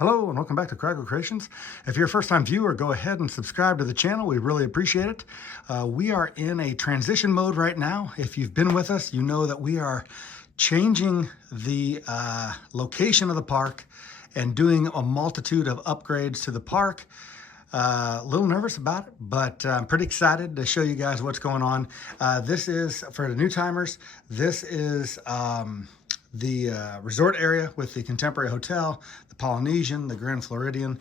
Hello and welcome back to Craggle Creations. If you're a first-time viewer, go ahead and subscribe to the channel. We really appreciate it. We are in a transition mode right now. If you've been with us, you know that we are changing the location of the park and doing a multitude of upgrades to the park. A little nervous about it, but I'm pretty excited to show you guys what's going on. This is, for the new timers, this is the resort area with the Contemporary Hotel, the Polynesian, the Grand Floridian.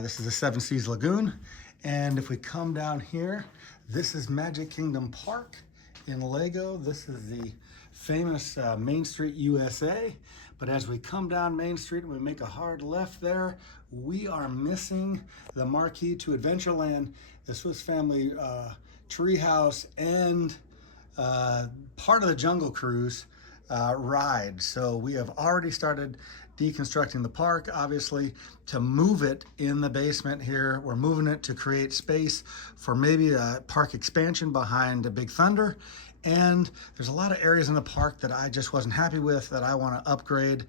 This is the Seven Seas Lagoon. And if we come down here, this is Magic Kingdom Park in LEGO. This is the famous Main Street, USA. But as we come down Main Street and we make a hard left there, we are missing the marquee to Adventureland, the Swiss Family Treehouse, and part of the Jungle Cruise ride. So we have already started deconstructing the park, obviously, to move it in the basement here. We're moving it to create space for maybe a park expansion behind a Big Thunder. And there's a lot of areas in the park that I just wasn't happy with that I want to upgrade.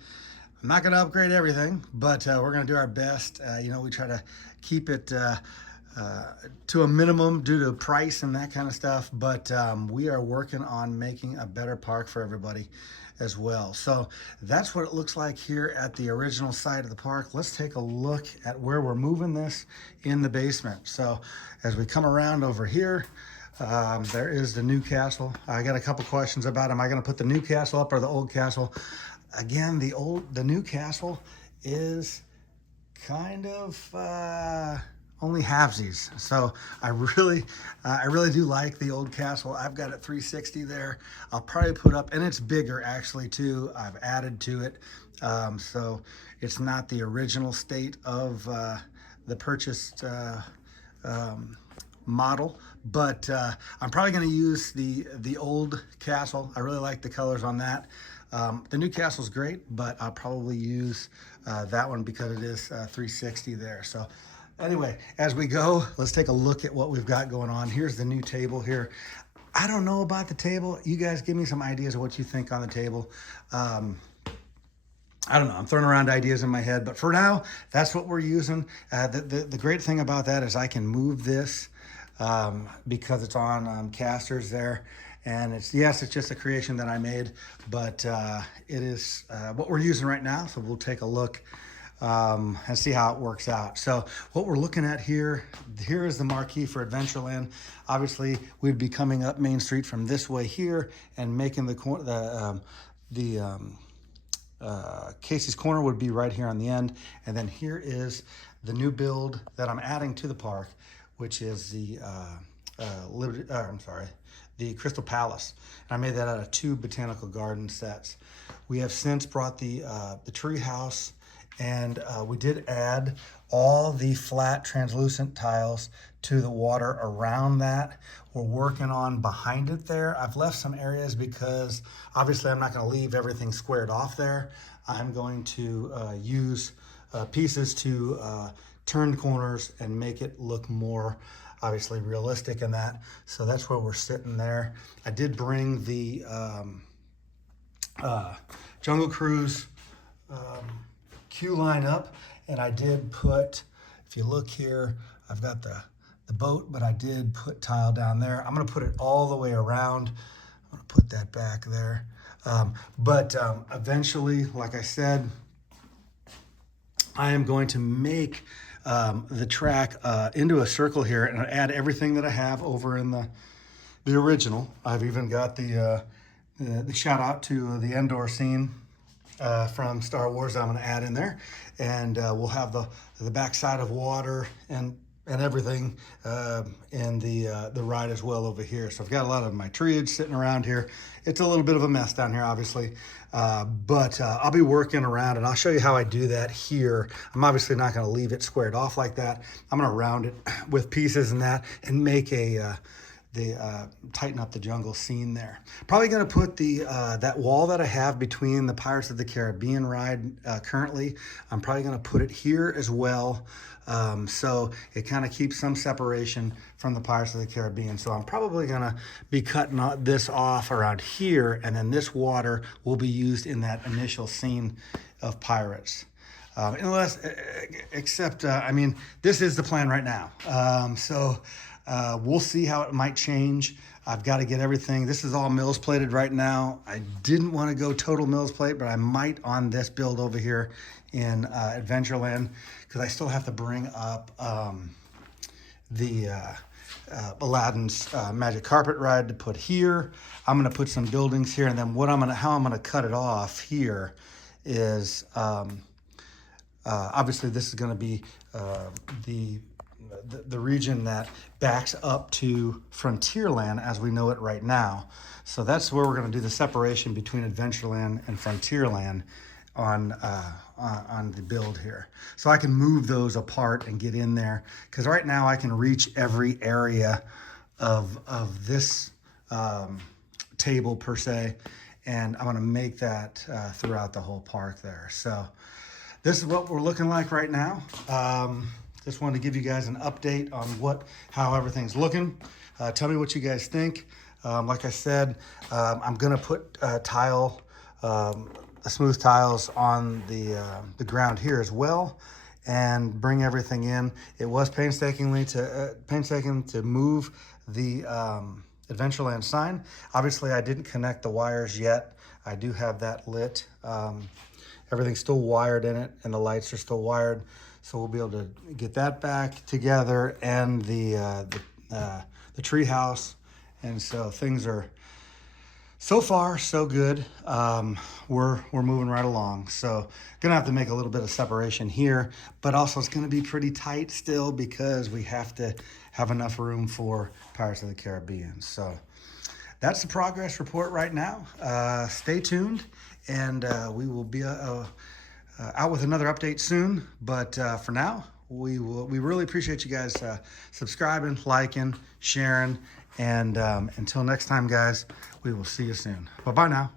I'm not going to upgrade everything, but we're going to do our best. We try to keep it to a minimum due to price and that kind of stuff, but we are working on making a better park for everybody as well. So that's what it looks like here at the original site of the park. Let's take a look at where we're moving this in the basement. So as we come around over here, there is the new castle. I got a couple questions about, am I going to put the new castle up or the old castle? Again, the new castle is kind of only halvesies. So I really do like the old castle. I've got it 360 there. I'll probably put up, and it's bigger actually too. I've added to it. So it's not the original state of the purchased model, but I'm probably going to use the old castle. I really like the colors on that. The new castle's great, but I'll probably use that one because it is 360 there. So anyway, as we go, let's take a look at what we've got going on. Here's the new table here. I don't know about the table. You guys give me some ideas of what you think on the table. I don't know, I'm throwing around ideas in my head, but for now, that's what we're using. The great thing about that is I can move this because it's on casters there. And it's just a creation that I made, but it is what we're using right now. So we'll take a look and see how it works out. So what we're looking at here is the marquee for Adventureland. Obviously, we'd be coming up Main Street from this way here and making Casey's Corner would be right here on the end. And then here is the new build that I'm adding to the park, which is the the Crystal Palace. And I made that out of 2 botanical garden sets. We have since brought the tree house, and we did add all the flat translucent tiles to the water around that. We're working on behind it there. I've left some areas because obviously I'm not going to leave everything squared off there. I'm going to use pieces to turn corners and make it look more obviously realistic in that. So that's where we're sitting there. I did bring the Jungle Cruise queue line up, and I did put, if you look here, I've got the boat, but I did put tile down there. I'm gonna put it all the way around. I'm gonna put that back there. Eventually, like I said, I am going to make the track into a circle here and add everything that I have over in the original. I've even got the shout out to the Endor scene from Star Wars I'm going to add in there, and we'll have the backside of water and everything in the ride as well over here. So I've got a lot of my trees sitting around here. It's a little bit of a mess down here, obviously, but I'll be working around, and I'll show you how I do that here. I'm obviously not going to leave it squared off like that. I'm going to round it with pieces and that, and make tighten up the jungle scene there. Probably going to put that wall that I have between the Pirates of the Caribbean ride currently. I'm probably going to put it here as well. So it kind of keeps some separation from the Pirates of the Caribbean. So I'm probably going to be cutting this off around here, and then this water will be used in that initial scene of Pirates. Except, I mean, this is the plan right now. We'll see how it might change. I've got to get everything. This is all mills plated right now. I didn't want to go total mills plate, but I might on this build over here in Adventureland, because I still have to bring up Aladdin's magic carpet ride to put here. I'm going to put some buildings here, and then how I'm going to cut it off here is obviously this is going to be the region that backs up to Frontierland as we know it right now. So that's where we're going to do the separation between Adventureland and Frontierland on the build here. So I can move those apart and get in there, because right now I can reach every area of this table per se, and I'm going to make that throughout the whole park there. So this is what we're looking like right now. Just wanted to give you guys an update on how everything's looking. Tell me what you guys think. Like I said, I'm gonna put smooth tiles on the ground here as well, and bring everything in. It was painstaking to move the Adventureland sign. Obviously, I didn't connect the wires yet. I do have that lit. Everything's still wired in it, and the lights are still wired. So we'll be able to get that back together, and the tree house. And so things are, so far so good. We're moving right along. So gonna have to make a little bit of separation here, but also it's gonna be pretty tight still, because we have to have enough room for Pirates of the Caribbean. So that's the progress report right now. Stay tuned, and we will be out with another update soon. But for now, we really appreciate you guys subscribing, liking, sharing, and until next time, guys, we will see you soon. Bye-bye now.